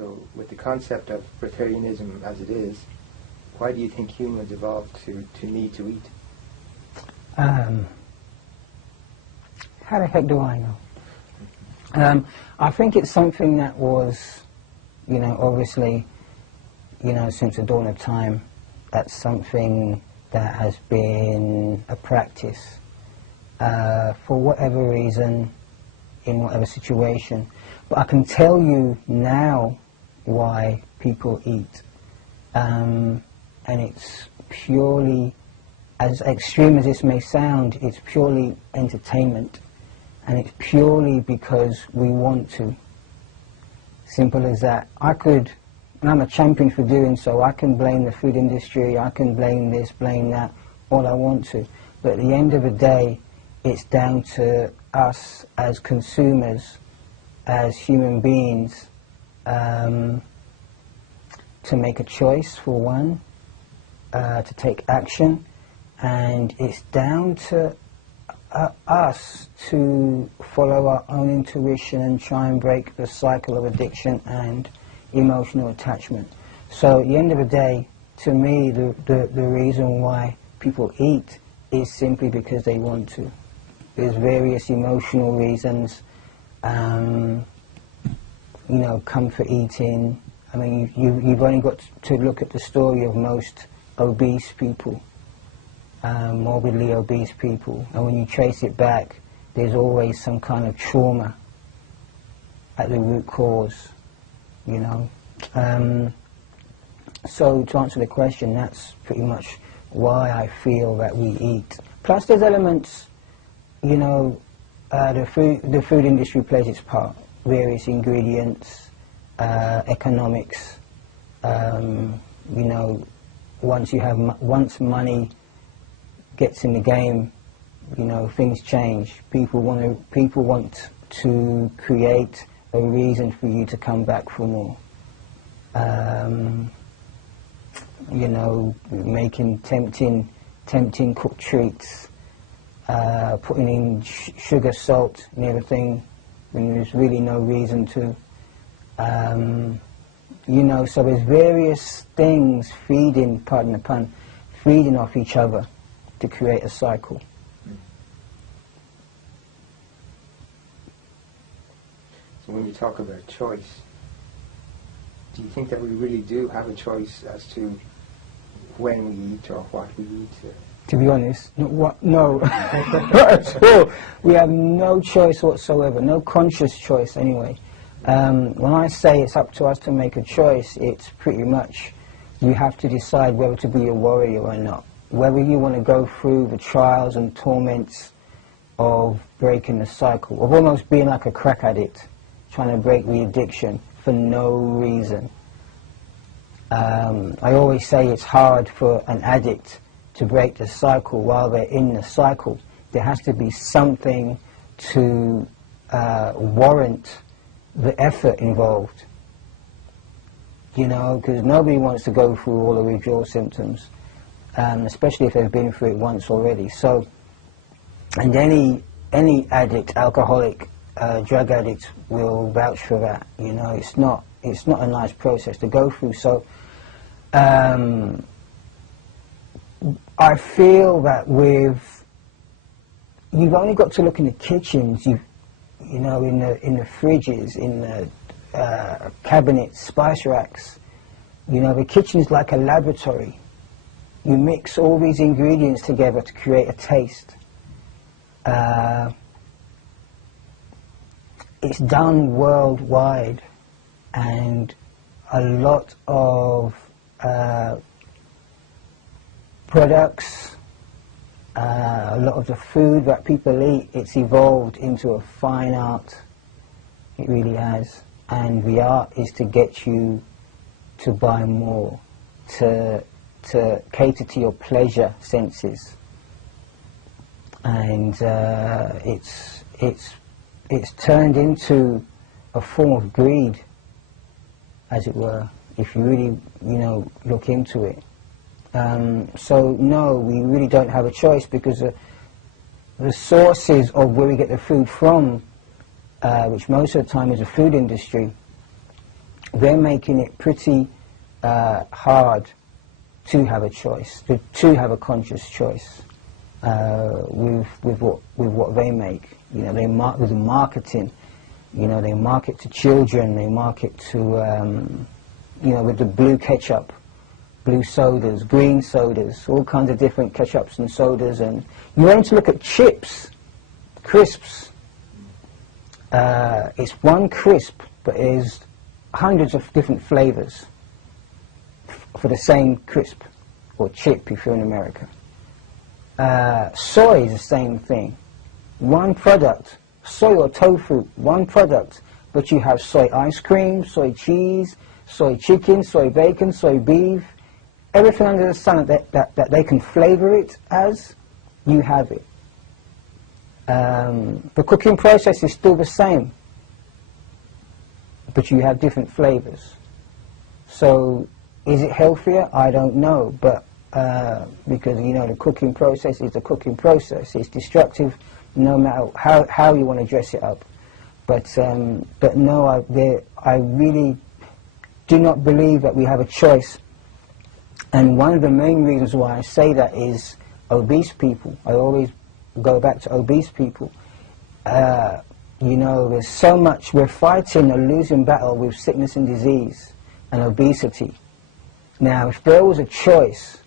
So with the concept of vegetarianism as it is, why do you think humans evolved to need to eat? How the heck do I know? I think it's something that was, obviously, since the dawn of time, that's something that has been a practice for whatever reason, in whatever situation. But I can tell you now why people eat. And it's purely, as extreme as this may sound, it's purely entertainment. And it's purely because we want to. Simple as that. And I'm a champion for doing so. I can blame the food industry, I can blame this, blame that, all I want to. But at the end of the day, it's down to us as consumers, as human beings, to make a choice, for one, to take action, and it's down to us to follow our own intuition and try and break the cycle of addiction and emotional attachment. So at the end of the day, to me, the reason why people eat is simply because they want to. There's various emotional reasons, comfort eating. I mean, you've only got to look at the story of most obese people, morbidly obese people, and when you trace it back, there's always some kind of trauma at the root cause, So to answer the question, that's pretty much why I feel that we eat. Plus there's elements, the food industry plays its part, various ingredients, economics, once money gets in the game, things change. People want to create a reason for you to come back for more. Making tempting cooked treats, putting in sugar, salt, and everything when there's really no reason to. So there's various things feeding, pardon the pun, feeding off each other to create a cycle. So when you talk about choice, do you think that we really do have a choice as to when we eat or what we eat? To be honest, no, not at all. We have no choice whatsoever, no conscious choice anyway. When I say it's up to us to make a choice, it's pretty much you have to decide whether to be a warrior or not. Whether you want to go through the trials and torments of breaking the cycle, of almost being like a crack addict, trying to break the addiction for no reason. I always say it's hard for an addict to break the cycle while they're in the cycle. There has to be something to warrant the effort involved. Because nobody wants to go through all the withdrawal symptoms, especially if they've been through it once already. So, and any addict, alcoholic, drug addict will vouch for that. It's not a nice process to go through. So, I feel that you've only got to look in the kitchens, in the fridges, in the cabinets, spice racks. The kitchen's like a laboratory. You mix all these ingredients together to create a taste. It's done worldwide, and a lot of products, a lot of the food that people eat, it's evolved into a fine art. It really has. And the art is to get you to buy more, to cater to your pleasure senses. And it's turned into a form of greed, as it were, if you really, look into it. So no, we really don't have a choice, because the sources of where we get the food from, which most of the time is the food industry, they're making it pretty hard to have a choice, to have a conscious choice with what they make. You know, with the marketing. You know, they market to children. They market to you know, with the blue ketchup, blue sodas, green sodas, all kinds of different ketchups and sodas. And you want to look at chips, crisps. It's one crisp, but there's hundreds of different flavors for the same crisp or chip if you're in America. Soy is the same thing. One product, soy or tofu, one product, but you have soy ice cream, soy cheese, soy chicken, soy bacon, soy beef, everything under the sun that they can flavor it as, you have it. The cooking process is still the same, but you have different flavors. So, is it healthier? I don't know, but because, you know, the cooking process is the cooking process. It's destructive no matter how you want to dress it up. But no, I really do not believe that we have a choice. And one of the main reasons why I say that is obese people. I always go back to obese people. You know, there's so much, we're fighting a losing battle with sickness and disease and obesity. Now, if there was a choice,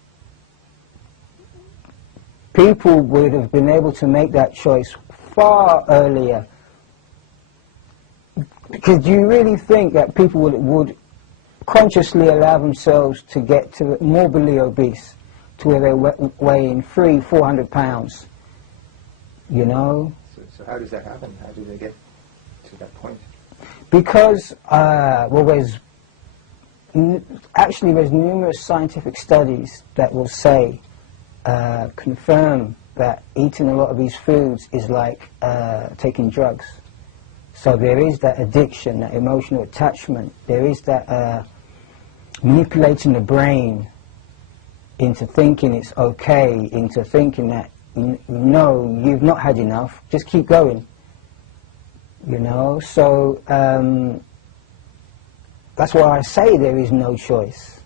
people would have been able to make that choice far earlier. Because do you really think that people would consciously allow themselves to get to morbidly obese, to where they're weighing 300-400 pounds? You know? So how does that happen? How do they get to that point? Because, well, there's numerous scientific studies that will say, confirm that eating a lot of these foods is like taking drugs. So there is that addiction, that emotional attachment. There is that manipulating the brain into thinking it's okay, into thinking that, no, you've not had enough, just keep going. You know, so that's why I say there is no choice.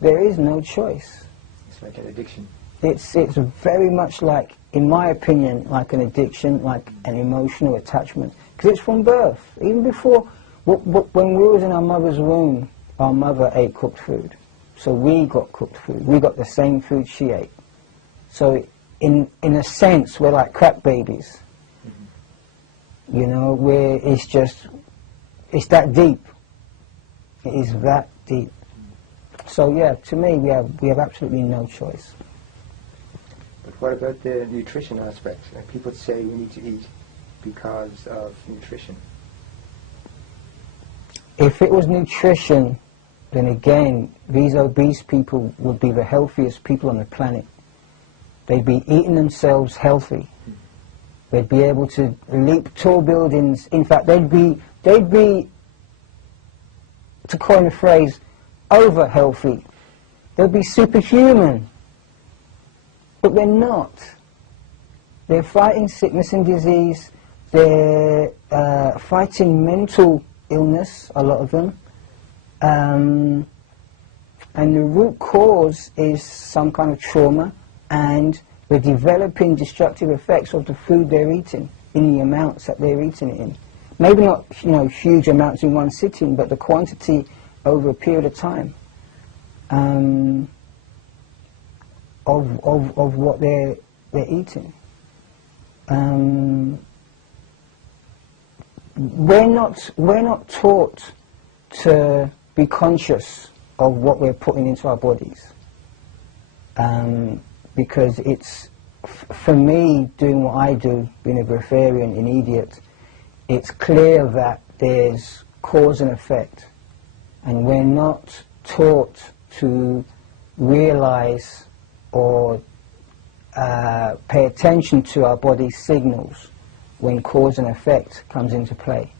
There is no choice. It's like an addiction. It's very much like, in my opinion, like an addiction, like an emotional attachment. Because it's from birth. Even before, when we was in our mother's womb, our mother ate cooked food. So we got cooked food. We got the same food she ate. So in a sense, we're like crack babies. Mm-hmm. You know, where it's it's that deep. It is that deep. So yeah, to me, we have absolutely no choice. But what about the nutrition aspect? People say we need to eat because of nutrition. If it was nutrition, then again, these obese people would be the healthiest people on the planet. They'd be eating themselves healthy. They'd be able to leap tall buildings. In fact, they'd be, to coin a phrase, over healthy. They'd be superhuman. But they're not. They're fighting sickness and disease. They're fighting mental illness, a lot of them. And the root cause is some kind of trauma, and they're developing destructive effects of the food they're eating in the amounts that they're eating it in. Maybe not, you know, huge amounts in one sitting, but the quantity over a period of time of what they're eating. We're not taught to be conscious of what we're putting into our bodies, because it's, for me, doing what I do, being a breatharian, an idiot, it's clear that there's cause and effect, and we're not taught to realize or pay attention to our body's signals when cause and effect comes into play.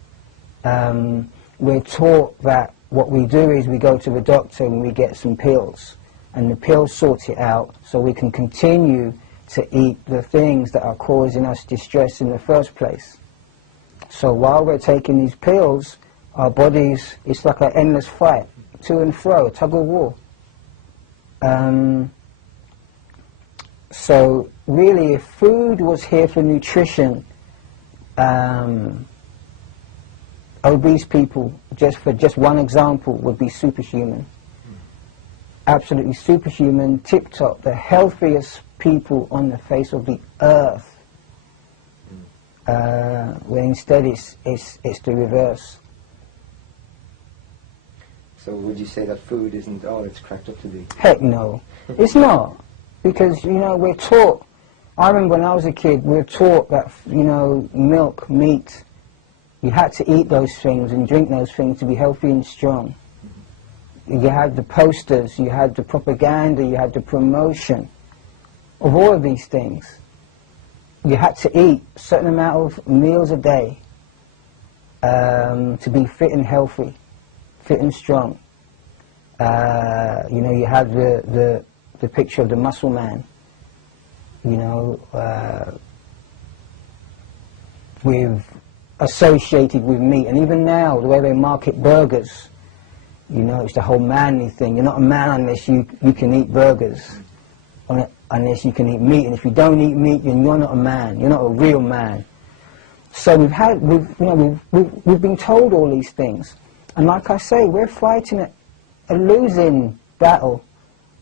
We're taught that what we do is we go to the doctor and we get some pills, and the pills sort it out so we can continue to eat the things that are causing us distress in the first place. So while we're taking these pills, Our bodies, it's like an endless fight, to and fro, a tug of war. So really, if food was here for nutrition, obese people, just one example, would be superhuman. Absolutely superhuman, tip-top, the healthiest people on the face of the earth. When instead it's the reverse. So would you say that food isn't all it's cracked up to be? Heck no, it's not. Because, you know, we're taught, I remember when I was a kid, we were taught that, you know, milk, meat, you had to eat those things and drink those things to be healthy and strong. You had the posters, you had the propaganda, you had the promotion of all of these things. You had to eat a certain amount of meals a day to be fit and healthy, fit and strong. You know, you had the picture of the muscle man, you know, associated with meat. And even now, the way they market burgers, you know, it's the whole manly thing. You're not a man unless you can eat burgers, unless you can eat meat. And if you don't eat meat, then you're not a man. You're not a real man. So we've been told all these things. And like I say, we're fighting a losing battle.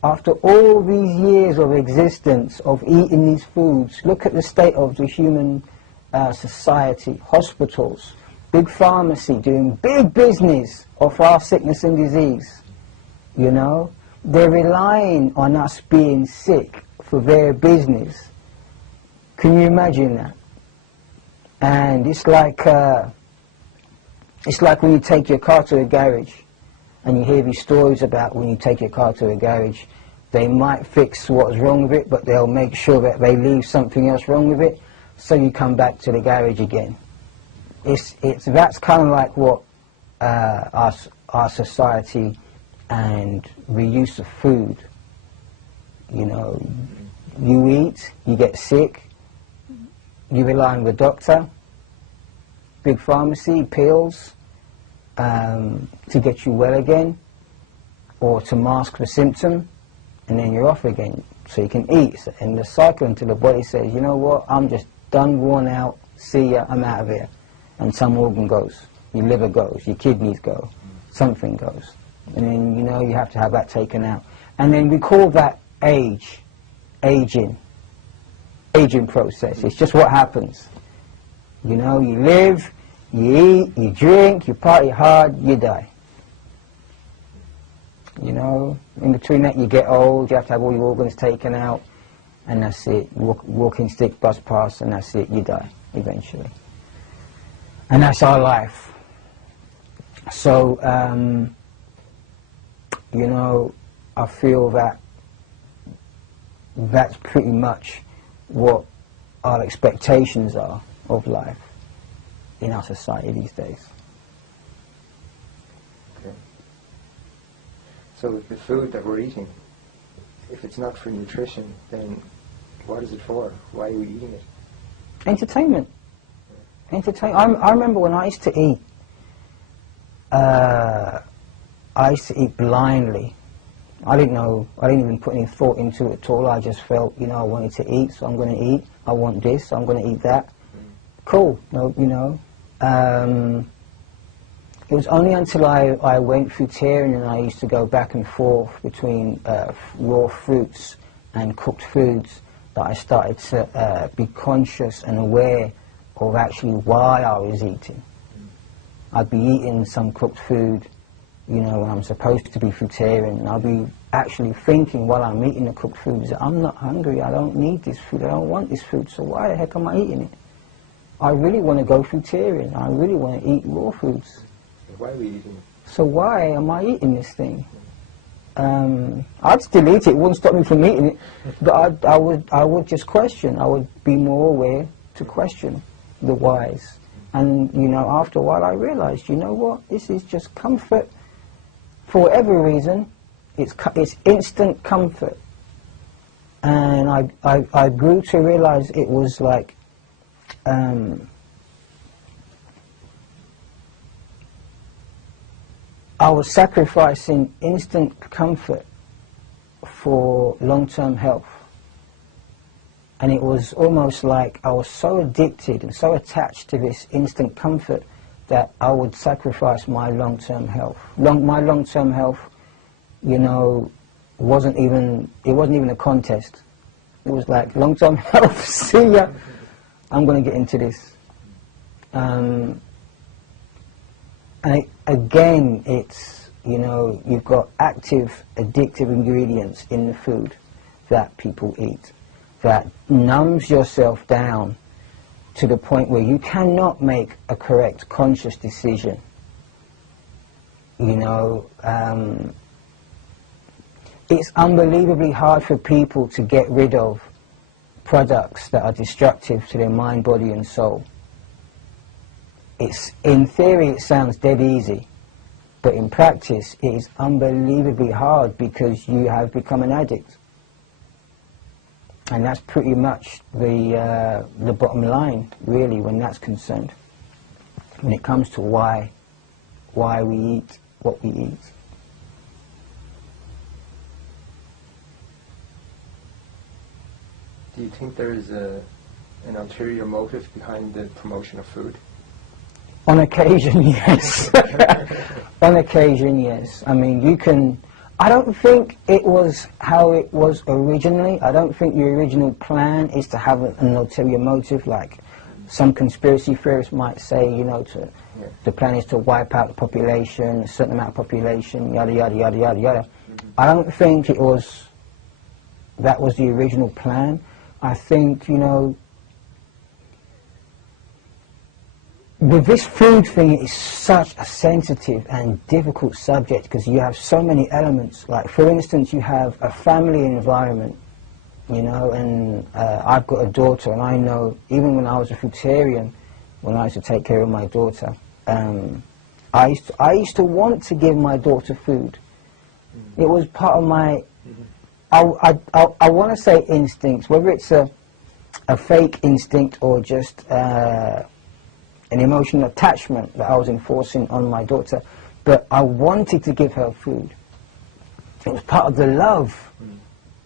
After all these years of existence, of eating these foods, look at the state of the human society, hospitals, big pharmacy doing big business of our sickness and disease, you know. They're relying on us being sick for their business. Can you imagine that? And it's like when you take your car to a garage, and you hear these stories about when you take your car to a garage, they might fix what's wrong with it, but they'll make sure that they leave something else wrong with it, so you come back to the garage again. That's kind of like what our society and the use of food, you know, you eat, you get sick, you rely on the doctor, big pharmacy, pills, to get you well again, or to mask the symptom, and then you're off again, so you can eat. And the cycle until the body says, you know what, I'm just done, worn out, see ya, I'm out of here. And some organ goes, your liver goes, your kidneys go, something goes. And then, you know, you have to have that taken out. And then we call that aging process. It's just what happens. You know, you live, you eat, you drink, you party hard, you die. You know, in between that you get old, you have to have all your organs taken out, and that's it. Walking stick, bus pass, and that's it, you die, eventually. And that's our life. So, you know, I feel that that's pretty much what our expectations are of life in our society these days. Okay. So the food that we're eating, if it's not for nutrition, then what is it for? Why are we eating it? Entertainment. I remember when I used to eat, blindly. I didn't even put any thought into it at all. I just felt, you know, I wanted to eat, so I'm going to eat. I want this, so I'm going to eat that. Cool, no, you know. It was only until I went fruitarian and I used to go back and forth between raw fruits and cooked foods that I started to be conscious and aware of actually why I was eating. I'd be eating some cooked food, you know, when I'm supposed to be fruitarian, and I'll be actually thinking while I'm eating the cooked food, that I'm not hungry, I don't need this food, I don't want this food, so why the heck am I eating it? I really want to go fruitarian, I really want to eat raw foods. Why are we eating it? So why am I eating this thing? I'd still eat it, it wouldn't stop me from eating it, but I would just question, I would be more aware to question the whys. And, you know, after a while I realized, you know what, this is just comfort. For whatever reason, it's instant comfort. And I grew to realize it was like, I was sacrificing instant comfort for long-term health. And it was almost like I was so addicted and so attached to this instant comfort that I would sacrifice my long-term health. My long-term health, you know, wasn't even a contest. It was like, long-term health, see ya, I'm going to get into this. And again, it's, you know, you've got active, addictive ingredients in the food that people eat that numbs yourself down to the point where you cannot make a correct, conscious decision. You know, it's unbelievably hard for people to get rid of products that are destructive to their mind, body and soul. In theory it sounds dead easy, but in practice it is unbelievably hard because you have become an addict. And that's pretty much the bottom line, really, when that's concerned, when it comes to why we eat what we eat. Do you think there is an ulterior motive behind the promotion of food? On occasion, yes. On occasion, yes. I mean, you can... I don't think it was how it was originally. I don't think the original plan is to have an ulterior motive, like some conspiracy theorists might say, you know, the plan is to wipe out the population, a certain amount of population, yada, yada, yada, yada, yada. I don't think that was the original plan. I think, you know, with this food thing, it is such a sensitive and difficult subject because you have so many elements. Like, for instance, you have a family environment, you know, and I've got a daughter, and I know, even when I was a fruitarian, when I used to take care of my daughter, I used to want to give my daughter food. It was part of my, I want to say instincts, whether it's a fake instinct or just an emotional attachment that I was enforcing on my daughter, but I wanted to give her food. It was part of the love.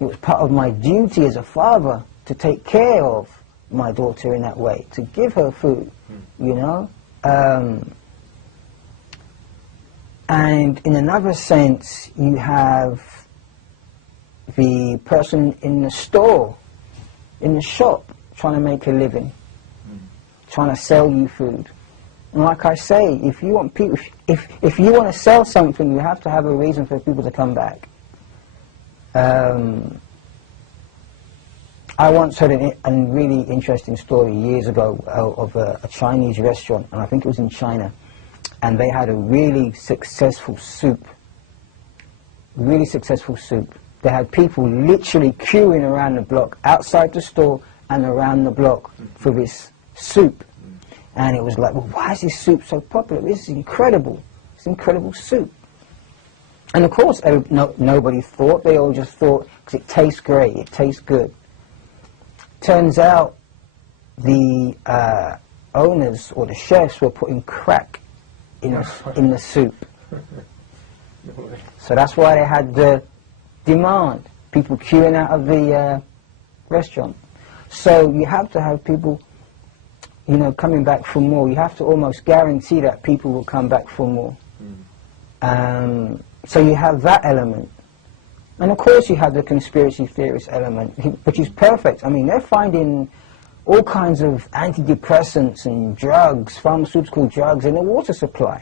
It was part of my duty as a father to take care of my daughter in that way, to give her food, you know. And in another sense, you have the person in the store, in the shop, trying to make a living, trying to sell you food. And like I say, if you want people, if you want to sell something, you have to have a reason for people to come back. I once heard a really interesting story years ago of a Chinese restaurant, and I think it was in China, and they had a really successful soup. Really successful soup. They had people literally queuing around the block, outside the store and around the block for this soup. And it was like, well, why is this soup so popular? This is incredible. It's incredible soup. And of course, nobody thought. They all just thought, because it tastes great, it tastes good. Turns out the owners or the chefs were putting crack in the soup. So that's why they had the demand, people queuing out of the restaurant. So you have to have people, you know, coming back for more. You have to almost guarantee that people will come back for more. So you have that element. And of course you have the conspiracy theorist element, which is perfect. I mean, they're finding all kinds of antidepressants and drugs, pharmaceutical drugs in the water supply.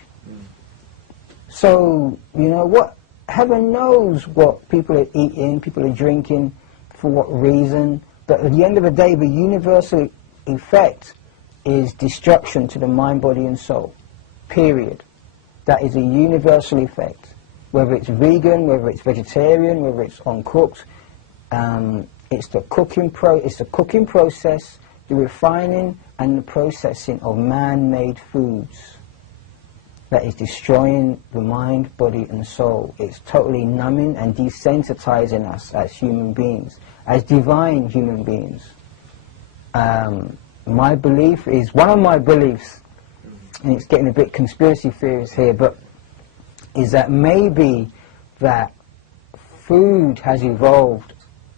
So, you know, what, heaven knows what people are eating, people are drinking, for what reason. But at the end of the day, the universal effect is destruction to the mind, body and soul. Period. That is a universal effect. Whether it's vegan, whether it's vegetarian, whether it's uncooked, it's the cooking process, the refining and the processing of man-made foods that is destroying the mind, body and soul. It's totally numbing and desensitizing us as human beings, as divine human beings. My belief is, one of my beliefs, and it's getting a bit conspiracy theorist here, but is that maybe that food has evolved,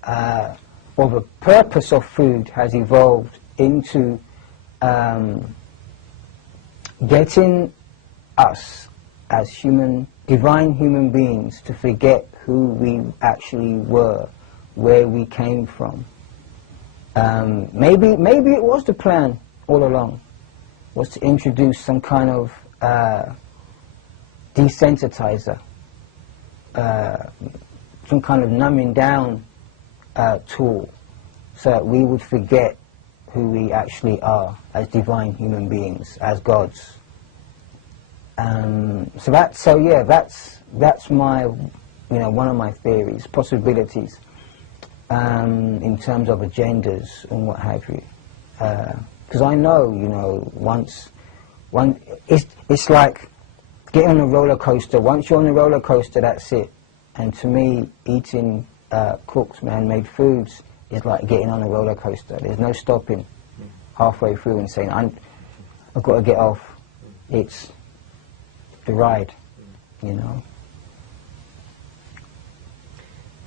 or the purpose of food has evolved into getting us as divine human beings to forget who we actually were, where we came from. Maybe it was the plan all along, was to introduce some kind of desensitizer, some kind of numbing down tool, so that we would forget who we actually are as divine human beings, as gods. That's my, one of my theories, possibilities, in terms of agendas and what have you. Because I know, it's like getting on a roller coaster. Once you're on the roller coaster, that's it. And to me, eating cooked, man-made foods is like getting on a roller coaster. There's no stopping halfway through and saying, I've got to get off. It's the ride, Can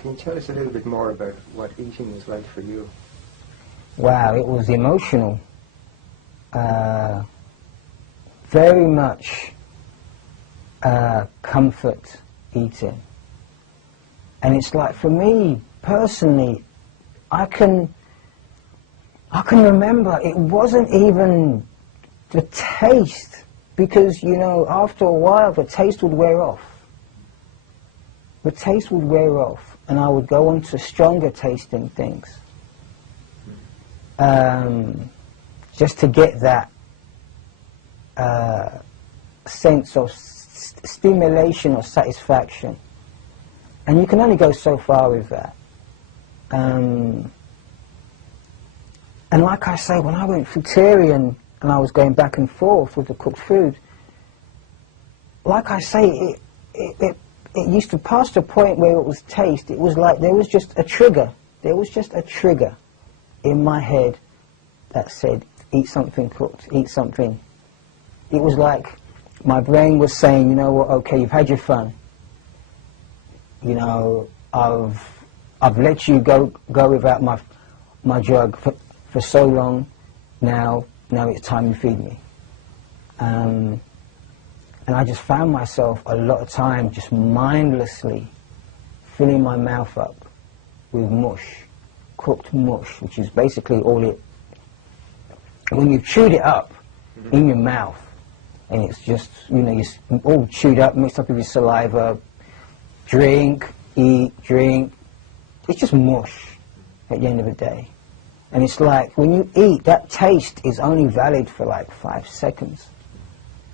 you tell us a little bit more about what eating was like for you? Wow, it was emotional. Very much comfort eating. And it's like, for me, personally, I can remember it wasn't even the taste, because, after a while the taste would wear off. The taste would wear off, and I would go on to stronger tasting things. Just to get that sense of stimulation or satisfaction. And you can only go so far with that. And like I say, when I went vegetarian and I was going back and forth with the cooked food, like I say, it used to pass the point where it was taste. It was like there was just a trigger. There was just a trigger in my head that said, eat something cooked, eat something. It was like my brain was saying, you know what, okay, you've had your fun. I've let you go without my drug for so long. Now it's time you feed me. And I just found myself a lot of time just mindlessly filling my mouth up with mush, cooked mush, which is basically all it. When you chewed it up in your mouth, and it's just, it's all chewed up, mixed up with your saliva, drink, eat, drink. It's just mush at the end of the day. And it's like, when you eat, that taste is only valid for like 5 seconds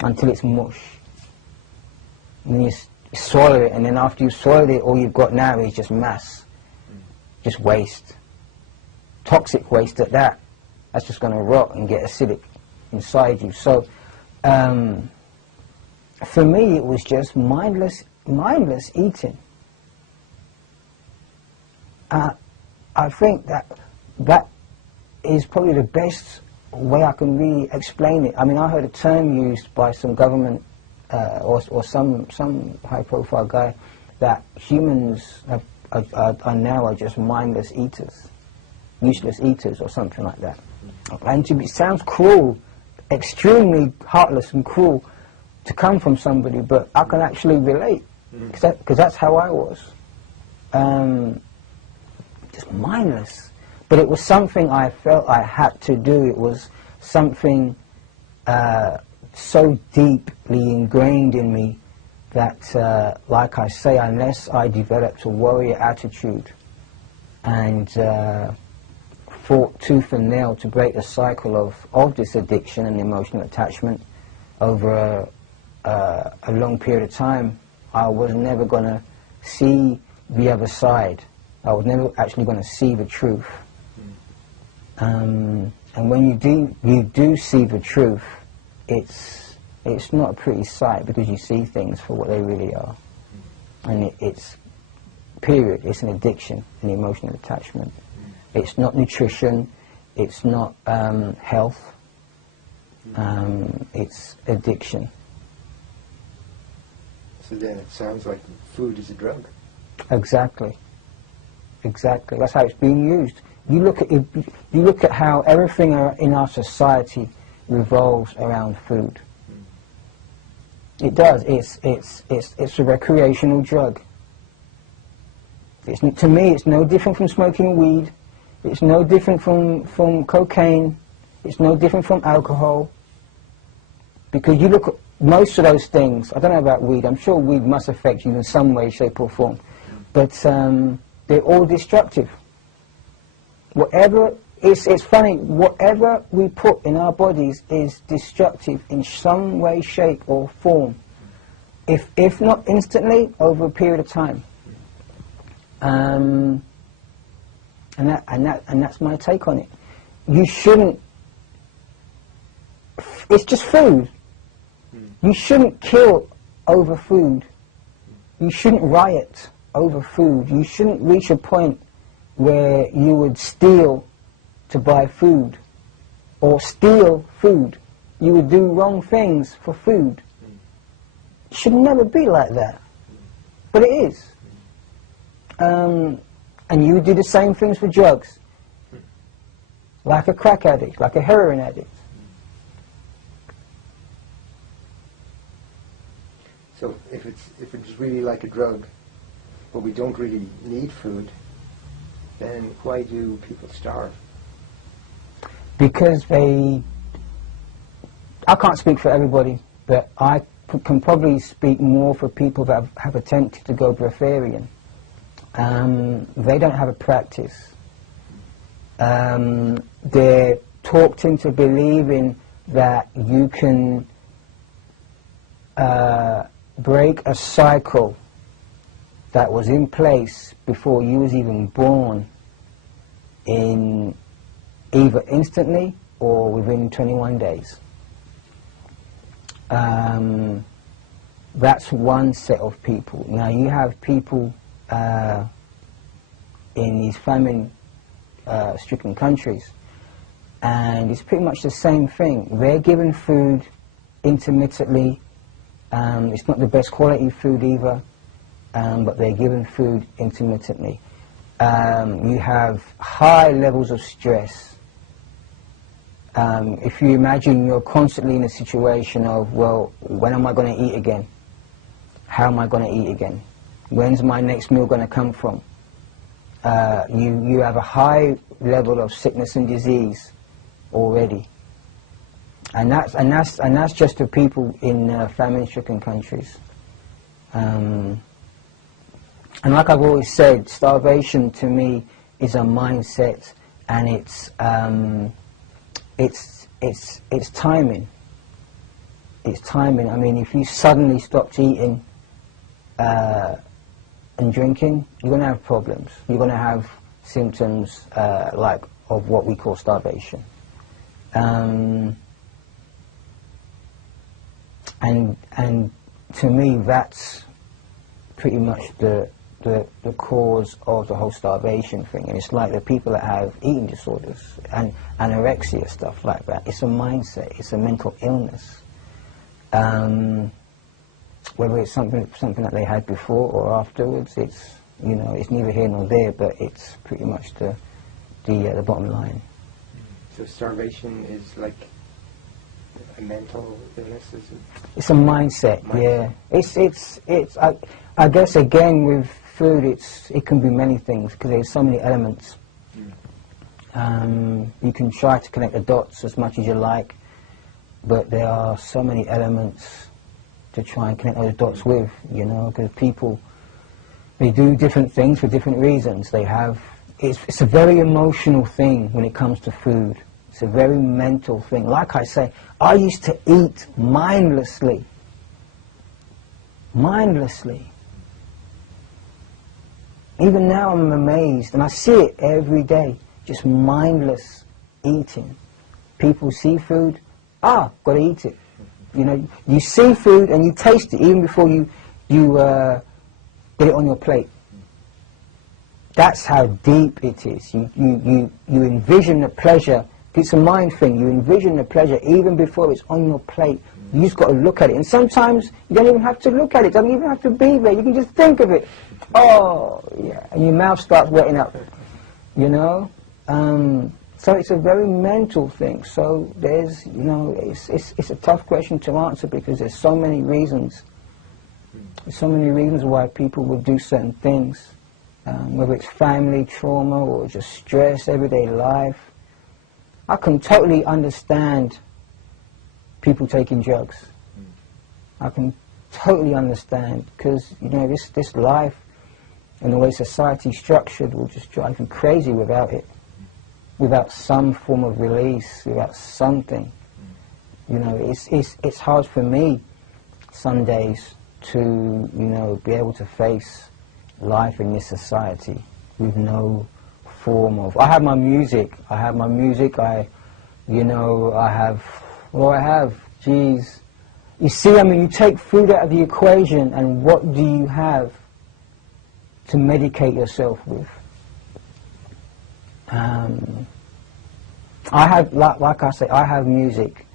until it's mush. And then you swallow it, and then after you've swallowed it, all you've got now is just mass. Just waste. Toxic waste at that. That's just going to rot and get acidic inside you. So, for me, it was just mindless eating. I think that is probably the best way I can really explain it. I mean, I heard a term used by some government or some high-profile guy that humans are now just mindless eaters, useless eaters, or something like that. And it sounds cruel, extremely heartless and cruel to come from somebody, but I can actually relate, because that's how I was. Just mindless. But it was something I felt I had to do. It was something so deeply ingrained in me that, like I say, unless I developed a warrior attitude and fought tooth and nail to break the cycle of this addiction and emotional attachment over a long period of time, I was never going to see the other side. I was never actually going to see the truth. And when you do see the truth, it's not a pretty sight, because you see things for what they really are. And it's an addiction, an emotional attachment. It's not nutrition, it's not health, it's addiction. So then it sounds like food is a drug. Exactly. Exactly. That's how it's being used. You look at it, you look at how everything in our society revolves around food. It does. It's a recreational drug. To me, it's no different from smoking weed. It's no different from cocaine. It's no different from alcohol. Because you look at most of those things, I don't know about weed, I'm sure weed must affect you in some way, shape or form. But they're all destructive. Whatever, it's funny, whatever we put in our bodies is destructive in some way, shape or form. If not instantly, over a period of time. And that's my take on it. You shouldn't, it's just food. You shouldn't kill over food. You shouldn't riot over food. You shouldn't reach a point where you would steal to buy food or steal food. You would do wrong things for food. It should never be like that. But it is. And you would do the same things for drugs. Like a crack addict, like a heroin addict. So if it's really like a drug, but we don't really need food, then why do people starve? Because I can't speak for everybody, but I can probably speak more for people that have attempted to go breatharian. They don't have a practice. They're talked into believing that you can break a cycle that was in place before you was even born in either instantly or within 21 days. That's one set of people. Now you have people in these famine-stricken countries, and it's pretty much the same thing. They're given food intermittently. It's not the best quality food either, but they're given food intermittently. You have high levels of stress. If you imagine you're constantly in a situation of, well, when am I going to eat again? How am I going to eat again? When's my next meal going to come from? You have a high level of sickness and disease already. And that's just for people in famine-stricken countries. And like I've always said, starvation to me is a mindset, and it's timing. It's timing. I mean, if you suddenly stopped eating and drinking, you're going to have problems. You're going to have symptoms like of what we call starvation. And to me, that's pretty much the cause of the whole starvation thing. And it's like the people that have eating disorders and anorexia, stuff like that. It's a mindset. It's a mental illness. Whether it's something that they had before or afterwards, it's neither here nor there. But it's pretty much the bottom line. So starvation is like a mental illness, is it? It's a mindset, yeah. It's. I guess again with food, it can be many things because there's so many elements. You can try to connect the dots as much as you like, but there are so many elements to try and connect those dots with. Because people, they do different things for different reasons. They have. It's a very emotional thing when it comes to food. It's a very mental thing. Like I say, I used to eat mindlessly. Mindlessly. Even now I'm amazed, and I see it every day, just mindless eating. People see food, got to eat it. You see food and you taste it even before you get it on your plate. That's how deep it is. You envision the pleasure. It's a mind thing. You envision the pleasure even before it's on your plate. You just got to look at it. And sometimes you don't even have to look at it. It doesn't even have to be there. You can just think of it. Oh, yeah. And your mouth starts wetting up. You know? So it's a very mental thing. So there's, you know, it's a tough question to answer because there's so many reasons. There's so many reasons why people would do certain things. Whether it's family trauma or just stress, everyday life. I can totally understand people taking drugs. I can totally understand because, you know, this life and the way society's structured will just drive you crazy without it. Without some form of release, without something. You know, it's hard for me some days to, you know, be able to face life in this society with no form of... I have my music, you know, I have, geez. You see, I mean, you take food out of the equation and what do you have to medicate yourself with? I have, like I say, I have music,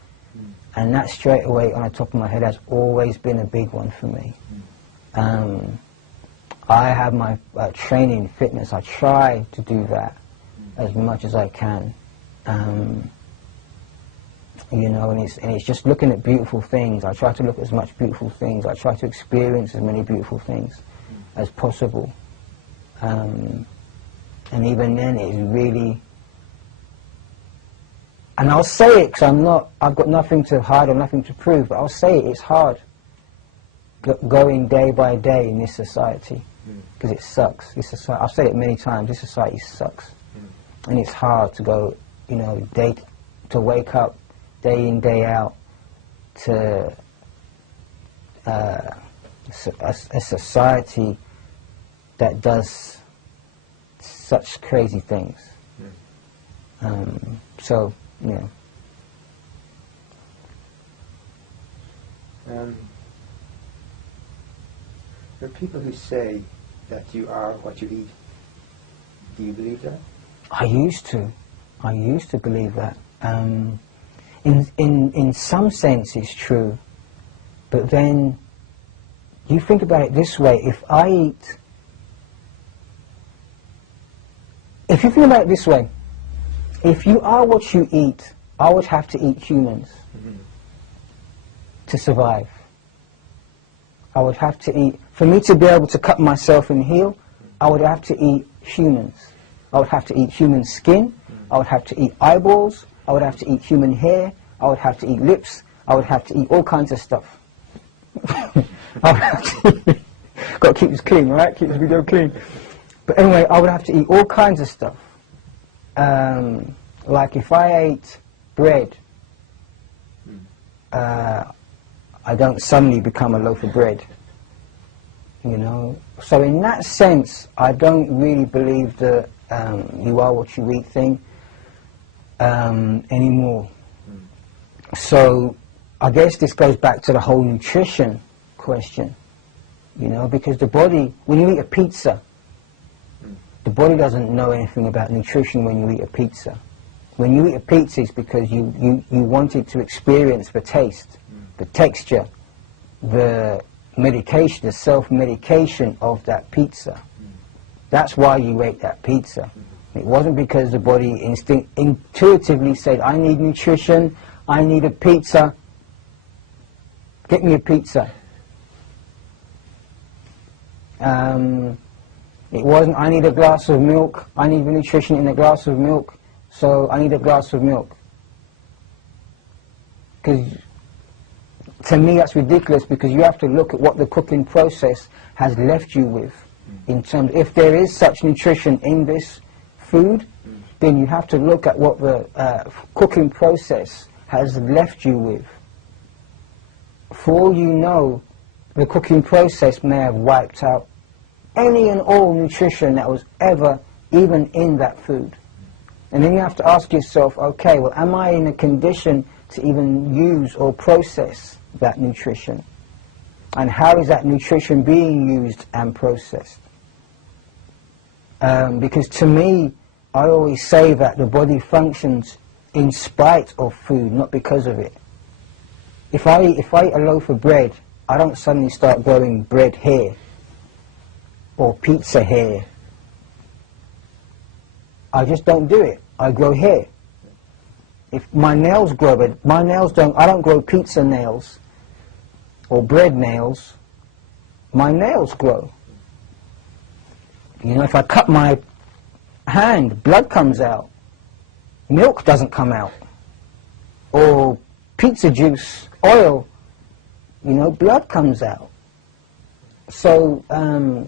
and that straight away on the top of my head has always been a big one for me. I have my training, fitness. I try to do that as much as I can. You know, and it's just looking at beautiful things. I try to look at as much beautiful things. I try to experience as many beautiful things as possible. And even then, it's really... And I'll say it because I've got nothing to hide or nothing to prove, but I'll say it, it's hard going day by day in this society because it sucks. I've said it many times, this society sucks. And it's hard to go, you know, to wake up day in, day out to a society that does such crazy things. So, yeah. There are people who say that you are what you eat. Do you believe that? I used to believe that. In some sense it's true, but then you think about it this way, if you think about it this way, if you are what you eat, I would have to eat humans to survive. I would have to eat, for me to be able to cut myself and heal, I would have to eat humans. I would have to eat human skin, I would have to eat eyeballs, I would have to eat human hair, I would have to eat lips, I would have to eat all kinds of stuff. I would have to got to keep this clean, right? Keep this video clean. But anyway, I would have to eat all kinds of stuff. Like if I ate bread, I don't suddenly become a loaf of bread, you know. So in that sense, I don't really believe the you are what you eat thing anymore. So I guess this goes back to the whole nutrition question, you know, because the body, when you eat a pizza, the body doesn't know anything about nutrition when you eat a pizza. When you eat a pizza, it's because you wanted to experience the taste, the texture, the medication, the self-medication of that pizza. That's why you ate that pizza. It wasn't because the body intuitively said, I need nutrition, I need a pizza, get me a pizza. It wasn't, I need a glass of milk, I need the nutrition in a glass of milk, so I need a glass of milk. Because to me that's ridiculous, because you have to look at what the cooking process has left you with. In terms, if there is such nutrition in this food, then you have to look at what the cooking process has left you with. For all you know, the cooking process may have wiped out any and all nutrition that was ever even in that food. And then you have to ask yourself, okay, well, am I in a condition to even use or process that nutrition? And how is that nutrition being used and processed? Because to me, I always say that the body functions in spite of food, not because of it. If I eat a loaf of bread, I don't suddenly start growing bread here or pizza here. I just don't do it. I grow hair. If my nails grow, but my nails don't, I don't grow pizza nails or bread nails. My nails grow. You know, if I cut my hand, blood comes out. Milk doesn't come out. Or pizza juice, oil, you know, blood comes out. So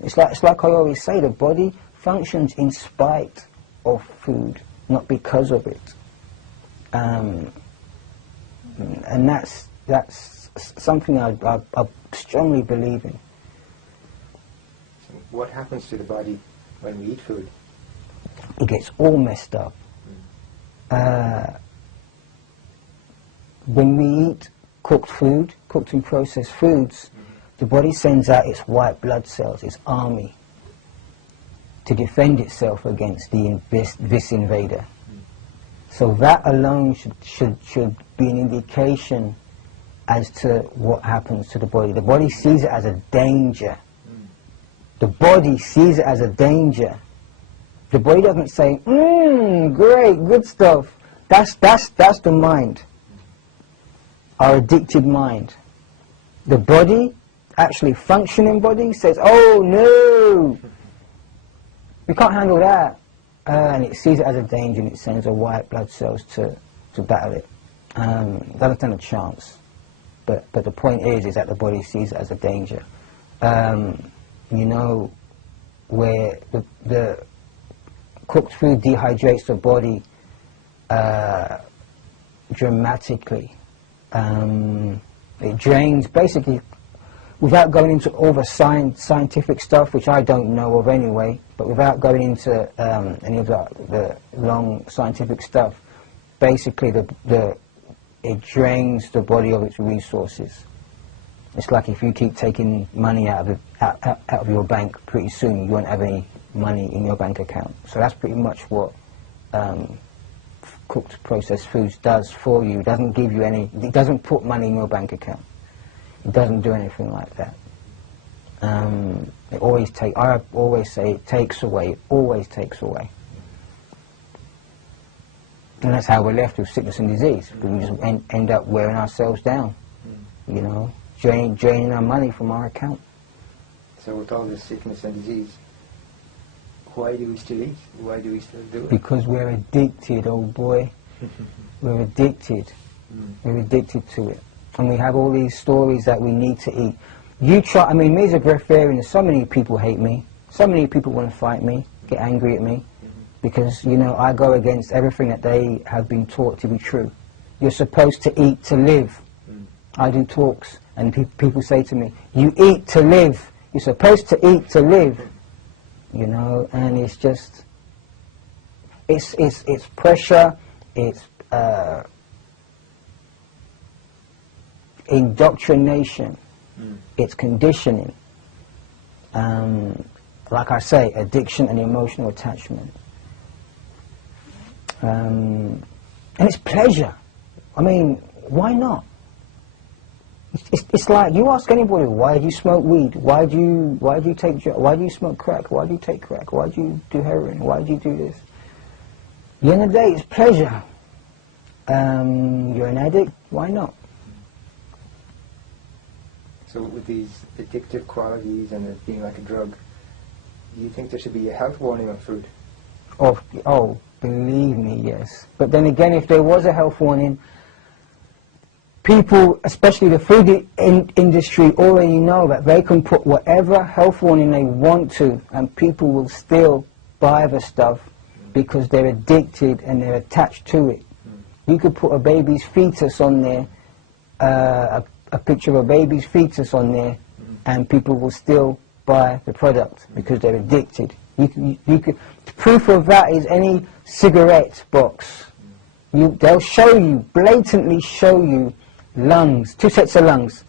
it's like I always say, the body functions in spite of food, not because of it. And that's something I strongly believe in. So what happens to the body when we eat food? It gets all messed up. When we eat cooked food, cooked and processed foods, the body sends out its white blood cells, its army, to defend itself against this invader. So that alone should be an indication as to what happens to the body. The body sees it as a danger. The body sees it as a danger. The body doesn't say, great, good stuff. That's the mind, our addicted mind. The body, actually functioning body, says, oh no, we can't handle that. And it sees it as a danger and it sends the white blood cells to battle it. Doesn't stand a chance. But the point is that the body sees it as a danger. You know, where the cooked food dehydrates the body dramatically. It drains, basically, without going into all the scientific stuff, which I don't know of anyway, but without going into any of the long scientific stuff, basically it drains the body of its resources. It's like if you keep taking money out of your bank, pretty soon you won't have any money in your bank account. So that's pretty much what cooked processed foods does for you. It doesn't give you any, it doesn't put money in your bank account. It doesn't do anything like that. I always say it takes away, it always takes away. And that's how we're left with sickness and disease. We just end up wearing ourselves down, you know, draining our money from our account. So with all this sickness and disease, why do we still eat? Why do we still do it? Because we're addicted, old boy. We're addicted. We're addicted to it. And we have all these stories that we need to eat. I mean, me as a breatharian, so many people hate me. So many people want to fight me, get angry at me. Because, you know, I go against everything that they have been taught to be true. You're supposed to eat to live. I do talks, and people say to me, you eat to live. You're supposed to eat to live. You know, and it's just, it's pressure, it's indoctrination, it's conditioning. Like I say, addiction and emotional attachment. And it's pleasure. I mean, why not? It's like, you ask anybody, why do you smoke weed? Why do you take drugs? Why do you smoke crack? Why do you take crack? Why do you do heroin? Why do you do this? At the end of the day, it's pleasure. You're an addict, why not? So with these addictive qualities and it being like a drug, do you think there should be a health warning on food? Oh, believe me, yes. But then again, if there was a health warning, people, especially the food industry, already know that they can put whatever health warning they want to, and people will still buy the stuff because they're addicted and they're attached to it. You could put a baby's fetus on there, a picture of a baby's fetus on there, and people will still buy the product because they're addicted. You could, proof of that is any cigarette box. They'll show you, blatantly show you, lungs, 2 sets of lungs.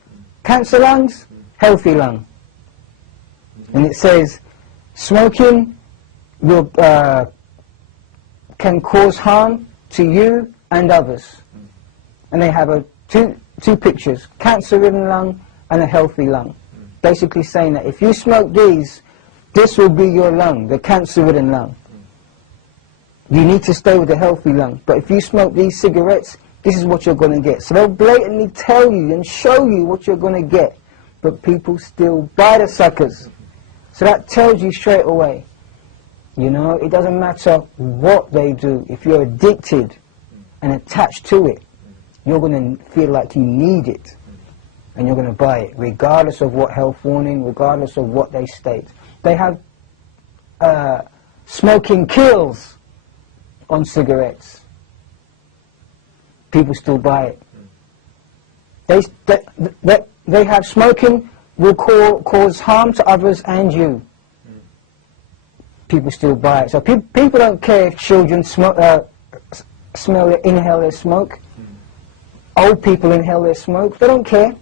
Cancer lungs, healthy lung. And it says, smoking will, can cause harm to you and others. And they have two pictures, cancer-ridden lung and a healthy lung. Basically saying that if you smoke these, this will be your lung, the cancer-ridden lung. You need to stay with the healthy lung. But if you smoke these cigarettes, this is what you're going to get. So they'll blatantly tell you and show you what you're going to get. But people still buy the suckers. So that tells you straight away. You know, it doesn't matter what they do. If you're addicted and attached to it, you're going to feel like you need it. And you're going to buy it, regardless of what health warning, regardless of what they state. They have smoking kills on cigarettes. People still buy it. They have smoking will cause harm to others and you. People still buy it. So people don't care if children inhale their smoke. Old people inhale their smoke. They don't care.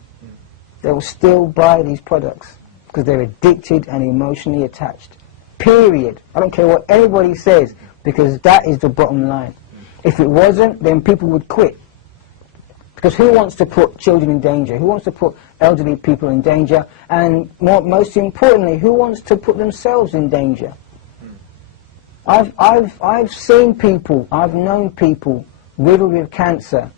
They will still buy these products because they're addicted and emotionally attached. Period. I don't care what anybody says, because that is the bottom line. If it wasn't, then people would quit. Because who wants to put children in danger? Who wants to put elderly people in danger? And most importantly, who wants to put themselves in danger? I've seen people, I've known people riddled with cancer.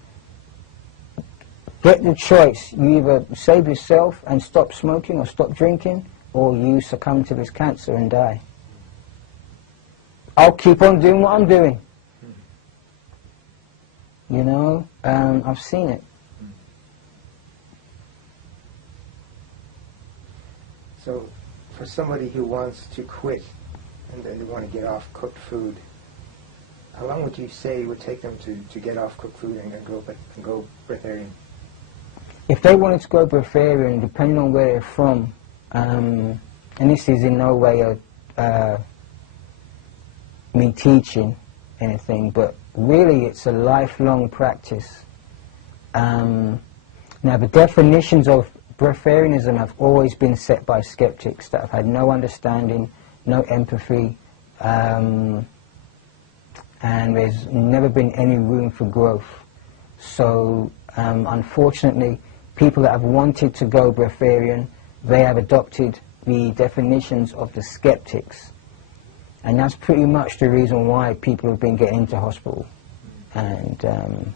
Get the choice. You either save yourself and stop smoking or stop drinking, or you succumb to this cancer and die. I'll keep on doing what I'm doing. You know, I've seen it. So, for somebody who wants to quit and then they want to get off cooked food, how long would you say it would take them to get off cooked food and go breatharian? If they wanted to go breatharian, depending on where they're from, and this is in no way me teaching anything, but really it's a lifelong practice. Now the definitions of breatharianism have always been set by skeptics that have had no understanding, no empathy, and there's never been any room for growth. So unfortunately, people that have wanted to go breatharian, they have adopted the definitions of the skeptics. And that's pretty much the reason why people have been getting into hospital and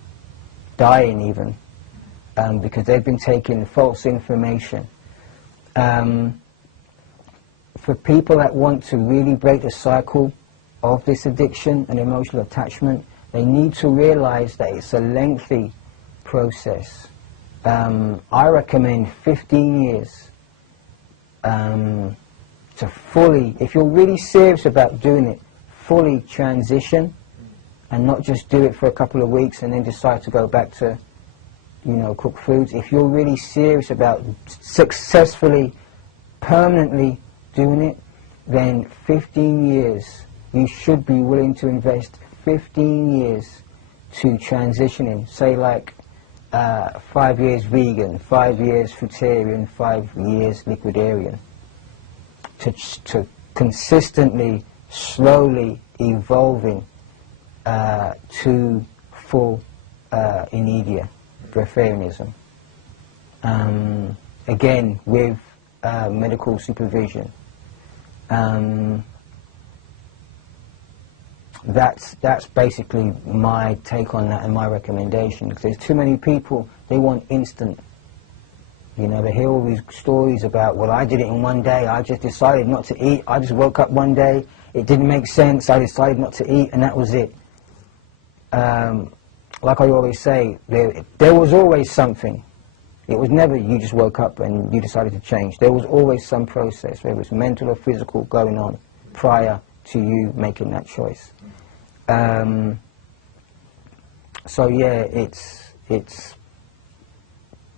dying even, because they've been taking false information. For people that want to really break the cycle of this addiction and emotional attachment, they need to realize that it's a lengthy process. I recommend 15 years to fully, if you're really serious about doing it, fully transition and not just do it for a couple of weeks and then decide to go back to, you know, cooked foods. If you're really serious about successfully, permanently doing it, then 15 years, you should be willing to invest 15 years to transitioning. Say like 5 years vegan, 5 years fruitarian, 5 years liquidarian. To consistently, slowly evolving to full inedia, breatharianism. Again, with medical supervision. That's basically my take on that and my recommendation, because there's too many people, they want instant. You know, they hear all these stories about, well, I did it in one day, I just decided not to eat, I just woke up one day, it didn't make sense, I decided not to eat, and that was it. Like I always say, there was always something. It was never you just woke up and you decided to change. There was always some process, whether it's mental or physical, going on prior to you making that choice. So yeah,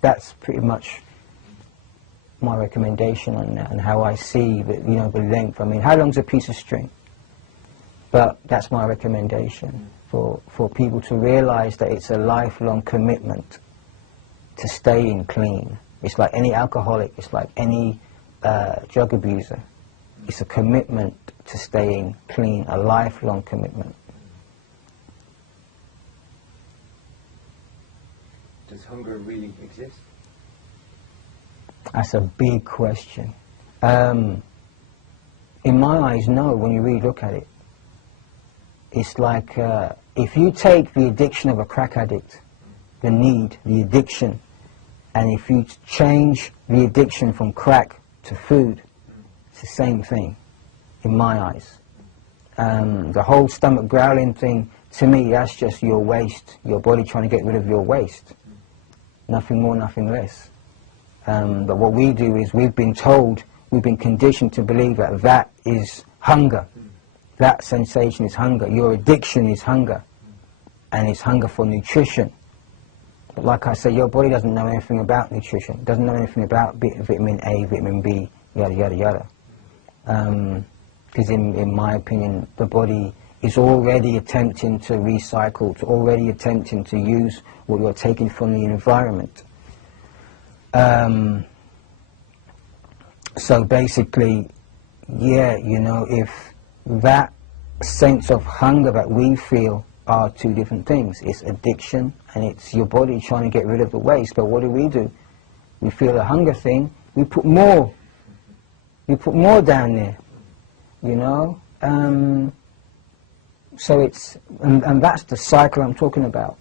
that's pretty much my recommendation on that, and how I see the, you know, the length. I mean, how long's a piece of string? But that's my recommendation for people to realize that it's a lifelong commitment to staying clean. It's like any alcoholic, it's like any drug abuser. It's a commitment to staying clean, a lifelong commitment. does hunger really exist? That's a big question. In my eyes, no, when you really look at it. It's like if you take the addiction of a crack addict, the need, the addiction, and if you change the addiction from crack to food, it's the same thing, in my eyes. The whole stomach growling thing, to me, that's just your waste, your body trying to get rid of your waste. Nothing more, nothing less. But what we do is we've been told, we've been conditioned to believe that that is hunger. That sensation is hunger. Your addiction is hunger. And it's hunger for nutrition. But like I say, your body doesn't know anything about nutrition. It doesn't know anything about vitamin A, vitamin B, yada, yada, yada. Because in my opinion, the body is already attempting to recycle, it's already attempting to use what you're taking from the environment. So basically, yeah, you know, if that sense of hunger that we feel are two different things. It's addiction and it's your body trying to get rid of the waste. But what do? We feel a hunger thing, we put more. We put more down there, you know. So it's, and that's the cycle I'm talking about.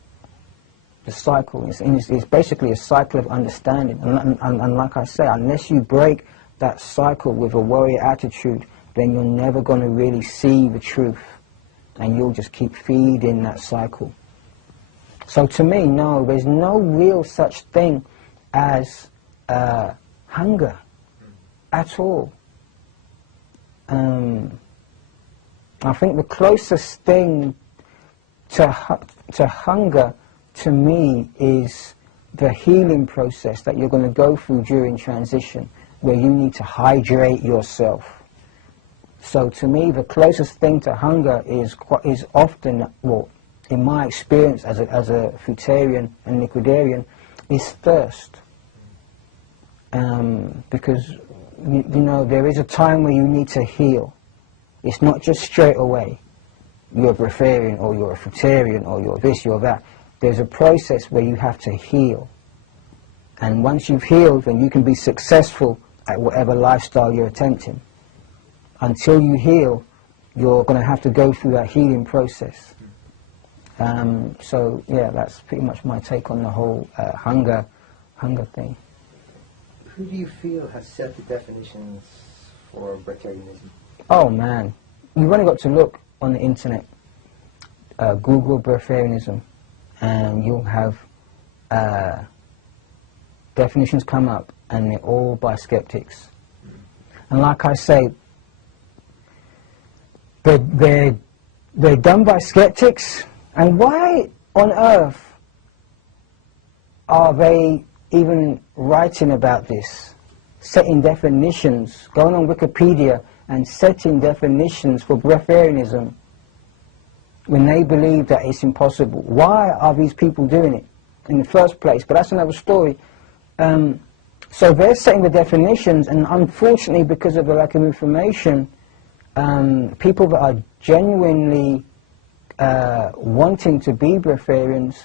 The cycle. It's basically a cycle of understanding. And like I say, unless you break that cycle with a warrior attitude, then you're never going to really see the truth. And you'll just keep feeding that cycle. So to me, no, there's no real such thing as hunger at all. I think the closest thing to hunger, to me, is the healing process that you're going to go through during transition, where you need to hydrate yourself. So to me, the closest thing to hunger is often, well, in my experience as a fruitarian and liquidarian, is thirst. Because, you know, there is a time where you need to heal. It's not just straight away. You're a breatharian, or you're a fruitarian, or you're this, you're that. There's a process where you have to heal. And once you've healed, then you can be successful at whatever lifestyle you're attempting. Until you heal, you're going to have to go through that healing process. So, yeah, that's pretty much my take on the whole hunger thing. Who do you feel has set the definitions for breatharianism? Oh, man. You've only got to look on the internet, Google breatharianism, and you'll have definitions come up, and they're all by skeptics. And like I say, they're done by skeptics, and why on earth are they even writing about this, setting definitions, going on Wikipedia and setting definitions for breatharianism when they believe that it's impossible? Why are these people doing it in the first place? But that's another story. So they're setting the definitions, and unfortunately, because of the lack of information, people that are genuinely wanting to be breatharians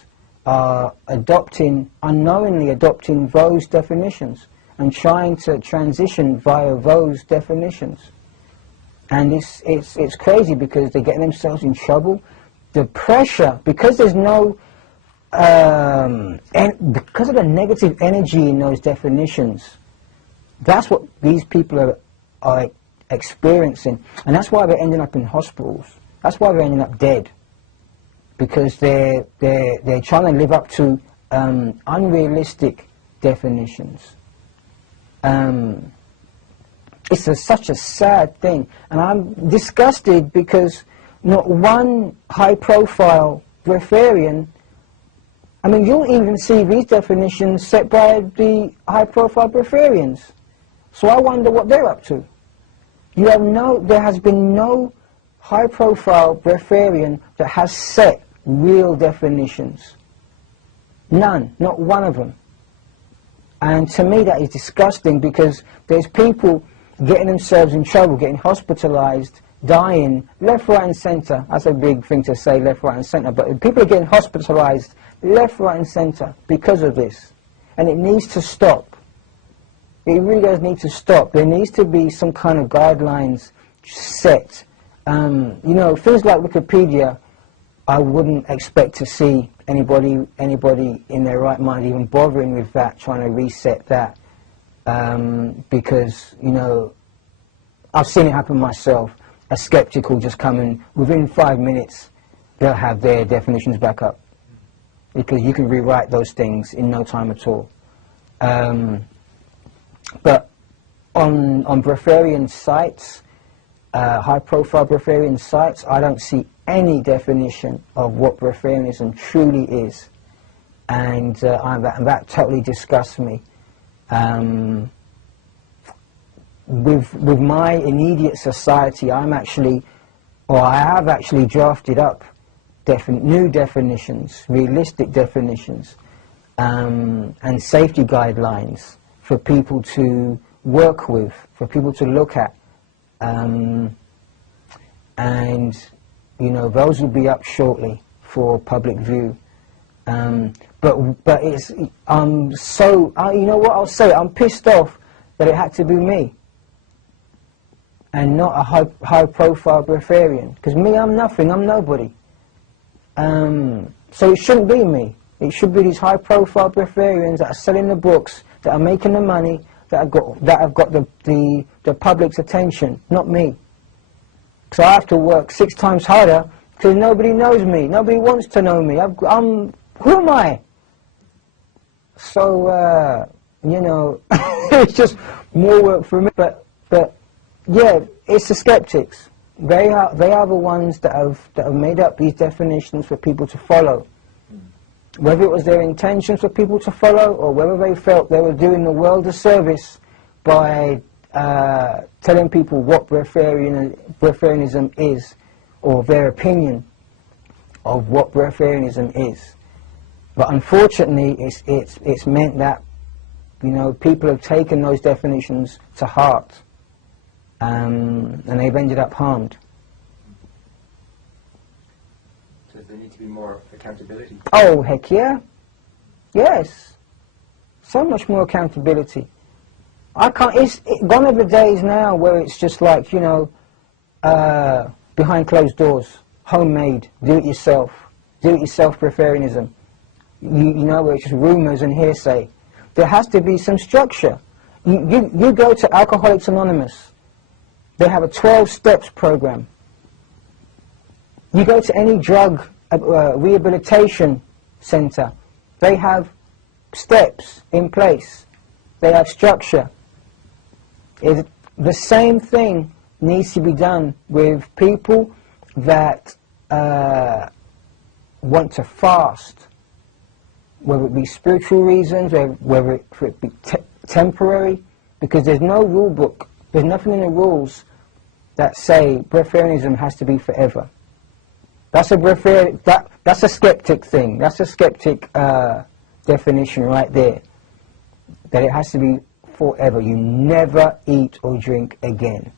are unknowingly adopting those definitions and trying to transition via those definitions. And it's crazy because they're getting themselves in trouble. The pressure, because there's no, because of the negative energy in those definitions, that's what these people are experiencing, and that's why they're ending up in hospitals. That's why they're ending up dead, because they're trying to live up to unrealistic definitions. It's such a sad thing, and I'm disgusted because not one high-profile breatharian, I mean, you'll even see these definitions set by the high-profile breatharians. So I wonder what they're up to. There has been no high-profile breatharian that has set real definitions. None, not one of them. And to me that is disgusting, because there's people getting themselves in trouble, getting hospitalized, dying left, right and centre. That's a big thing to say, left, right and centre, but people are getting hospitalised left, right and centre because of this. And it needs to stop. It really does need to stop. There needs to be some kind of guidelines set. You know, things like Wikipedia, I wouldn't expect to see anybody in their right mind even bothering with that, trying to reset that. Because, you know, I've seen it happen myself. A skeptic will just come in, within 5 minutes, they'll have their definitions back up. Because you can rewrite those things in no time at all. But on breatharian sites, high-profile breatharian sites, I don't see any definition of what breatharianism truly is. And that totally disgusts me. With my immediate society, I have actually drafted up new definitions, realistic definitions, and safety guidelines for people to work with, for people to look at. And, you know, those will be up shortly for public view. But it's, you know what I'll say, I'm pissed off that it had to be me and not a high-profile breatharian. Because me, I'm nothing, I'm nobody. So it shouldn't be me. It should be these high-profile breatharians that are selling the books, that are making the money, that have got the public's attention, not me. So I have to work 6 times harder because nobody knows me. Nobody wants to know me. Who am I? So, you know, it's just more work for me. But yeah, it's the skeptics. They are the ones that have made up these definitions for people to follow. Whether it was their intentions for people to follow, or whether they felt they were doing the world a service by telling people what breatharianism is, or their opinion of what breatharianism is. But unfortunately, it's meant that, you know, people have taken those definitions to heart, and they've ended up harmed. So there needs to be more accountability. Oh, heck yeah. Yes. So much more accountability. It's gone are the days now where it's just like, you know, behind closed doors, homemade, do-it-yourself breatharianism. You know, where it's just rumours and hearsay. There has to be some structure. You go to Alcoholics Anonymous. They have a 12 steps program. You go to any drug rehabilitation center. They have steps in place. They have structure. The same thing needs to be done with people that want to fast, whether it be spiritual reasons, whether it be temporary, because there's no rule book, there's nothing in the rules that say breatharianism has to be forever. That's a skeptic thing. That's a skeptic definition right there. That it has to be forever. You never eat or drink again.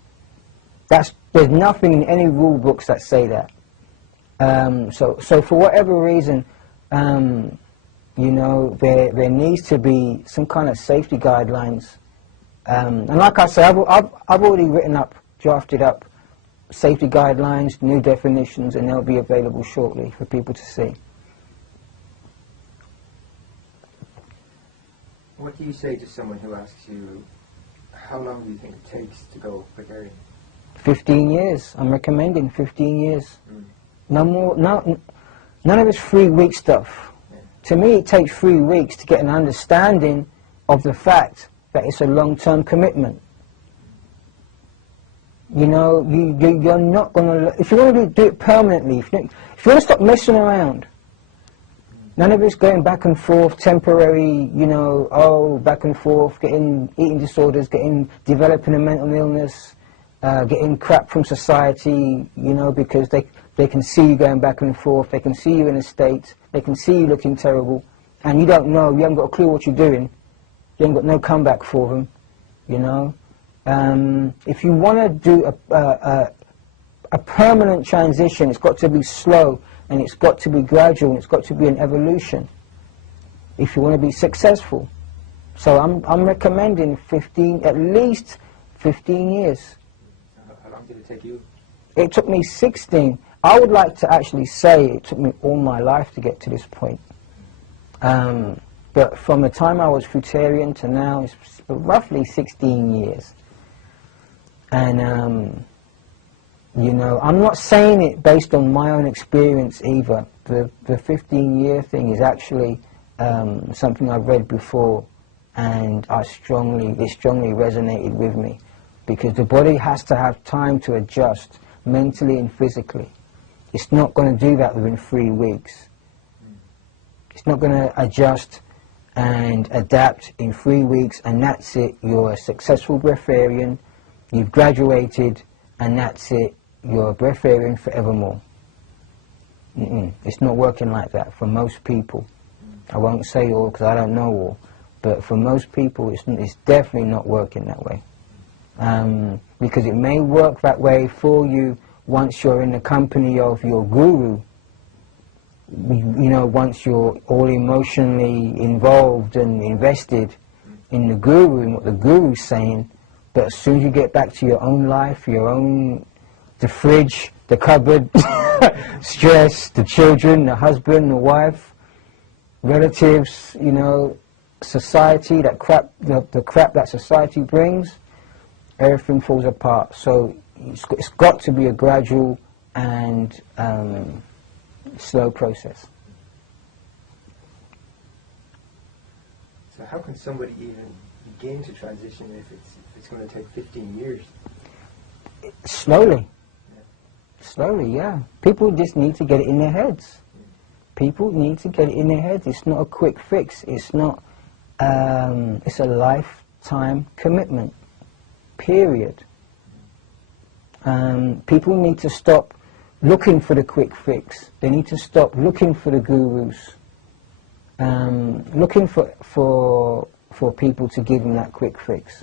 There's nothing in any rule books that say that. So for whatever reason, you know, there needs to be some kind of safety guidelines. And like I say, I've already drafted up safety guidelines, new definitions, and they'll be available shortly for people to see. What do you say to someone who asks you, how long do you think it takes to go breatharian? 15 years. I'm recommending 15 years. No more. No, none of this 3-week stuff. Yeah. To me, it takes 3 weeks to get an understanding of the fact that it's a long-term commitment. You know, you're not going to... If you want to do it permanently, if you want to stop messing around, none of this going back and forth, temporary, you know, back and forth, getting eating disorders, developing a mental illness, getting crap from society, you know, because they can see you going back and forth, they can see you in a state, they can see you looking terrible, and you don't know, you haven't got a clue what you're doing, you haven't got no comeback for them, you know. If you want to do a permanent transition. It's got to be slow, and it's got to be gradual, and it's got to be an evolution if you want to be successful. So I'm recommending at least 15 years. How long did it take you? It took me 16. I would like to actually say it took me all my life to get to this point. But from the time I was fruitarian to now, it's roughly 16 years. And, you know, I'm not saying it based on my own experience either. The 15-year thing is actually something I've read before, and it strongly resonated with me, because the body has to have time to adjust mentally and physically. It's not going to do that within 3 weeks. It's not going to adjust and adapt in 3 weeks, and that's it. You're a successful breatharian, you've graduated, and that's it. You're a breatharian forevermore. It's not working like that for most people. I won't say all because I don't know all, but for most people it's definitely not working that way. Because it may work that way for you once you're in the company of your guru, you know, once you're all emotionally involved and invested in the guru and what the guru's saying. But as soon as you get back to your own life, the fridge, the cupboard, stress, the children, the husband, the wife, relatives, you know, society, that crap, the crap that society brings, everything falls apart. So it's got to be a gradual and slow process. So how can somebody even begin to transition if it's going to take 15 years? Slowly. Slowly, yeah. People just need to get it in their heads. People need to get it in their heads. It's not a quick fix. It's not, it's a lifetime commitment, period. People need to stop looking for the quick fix. They need to stop looking for the gurus, looking for people to give them that quick fix.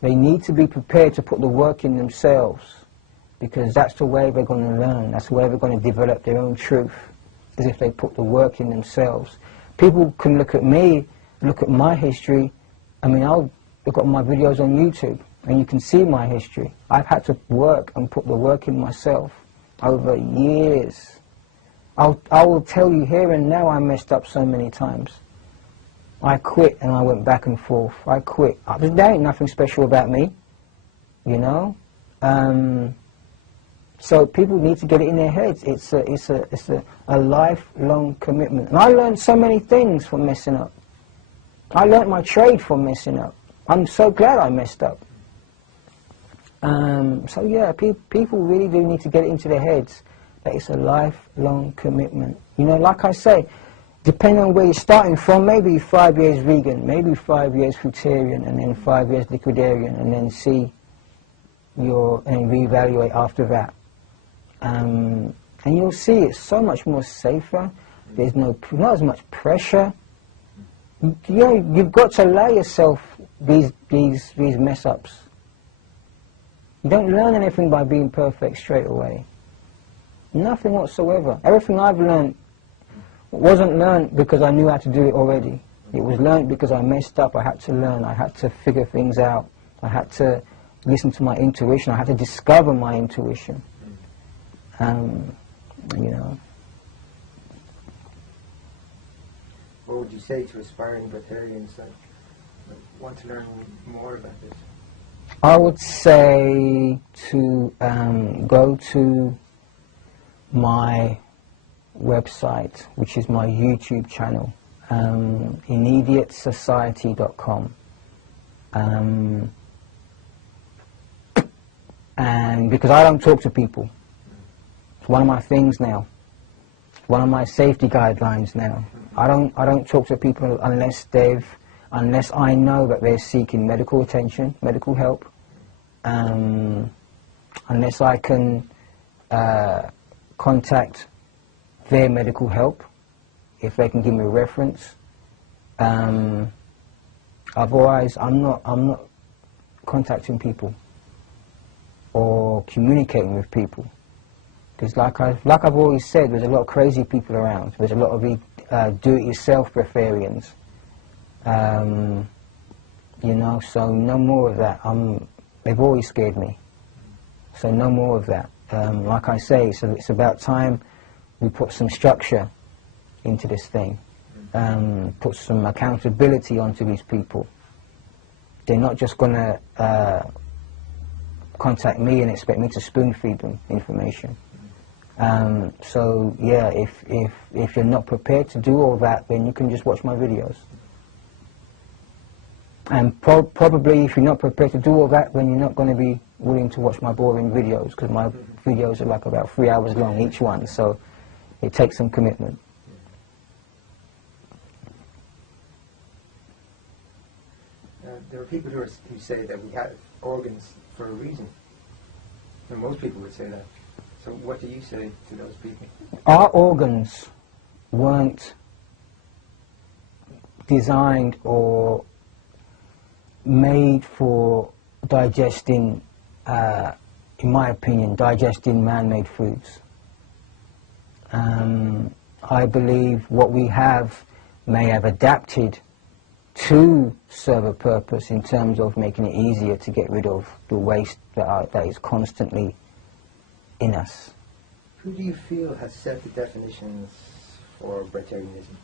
They need to be prepared to put the work in themselves, because that's the way they're going to learn. That's the way they're going to develop their own truth, is if they put the work in themselves. People can look at me, look at my history. I mean, I'll look at my videos on YouTube, and you can see my history. I've had to work and put the work in myself over years. I will tell you here and now, I messed up so many times. I quit and I went back and forth. I quit. There ain't nothing special about me, you know. So people need to get it in their heads. It's a lifelong commitment. And I learned so many things from messing up. I learned my trade from messing up. I'm so glad I messed up. So yeah, people really do need to get it into their heads that it's a lifelong commitment. You know, like I say, depending on where you're starting from, maybe 5 years vegan, maybe 5 years fruitarian, and then 5 years liquidarian, and then and reevaluate after that. And you'll see it's so much more safer. There's not as much pressure. You know, you've got to allow yourself these mess ups. You don't learn anything by being perfect straight away. Nothing whatsoever. Everything I've learned wasn't learned because I knew how to do it already. It was learned because I messed up. I had to learn. I had to figure things out. I had to listen to my intuition. I had to discover my intuition. You know. What would you say to aspiring breatharians that want to learn more about this? I would say to go to my website, which is my YouTube channel, immediatesociety.com. And because I don't talk to people, it's one of my things now. It's one of my safety guidelines now. I don't talk to people unless I know that they're seeking medical attention, medical help. Unless I can contact their medical help, if they can give me a reference. Otherwise, I'm not contacting people. or communicating with people. Because like I've always said, there's a lot of crazy people around. There's a lot of do-it-yourself breatharians. You know, so no more of that. They've always scared me. So no more of that. Like I say, so it's about time we put some structure into this thing. Put some accountability onto these people. They're not just going to contact me and expect me to spoon-feed them information. So yeah, if you're not prepared to do all that, then you can just watch my videos. And probably if you're not prepared to do all that, then you're not going to be willing to watch my boring videos, because my videos are like about 3 hours long each one, so it takes some commitment. There are people who say that we have organs for a reason. And most people would say that. So what do you say to those people? Our organs weren't designed or made for digesting, in my opinion, digesting man-made foods. I believe what we have may have adapted to serve a purpose in terms of making it easier to get rid of the waste that is constantly in us. Who do you feel has set the definitions for breatharianism?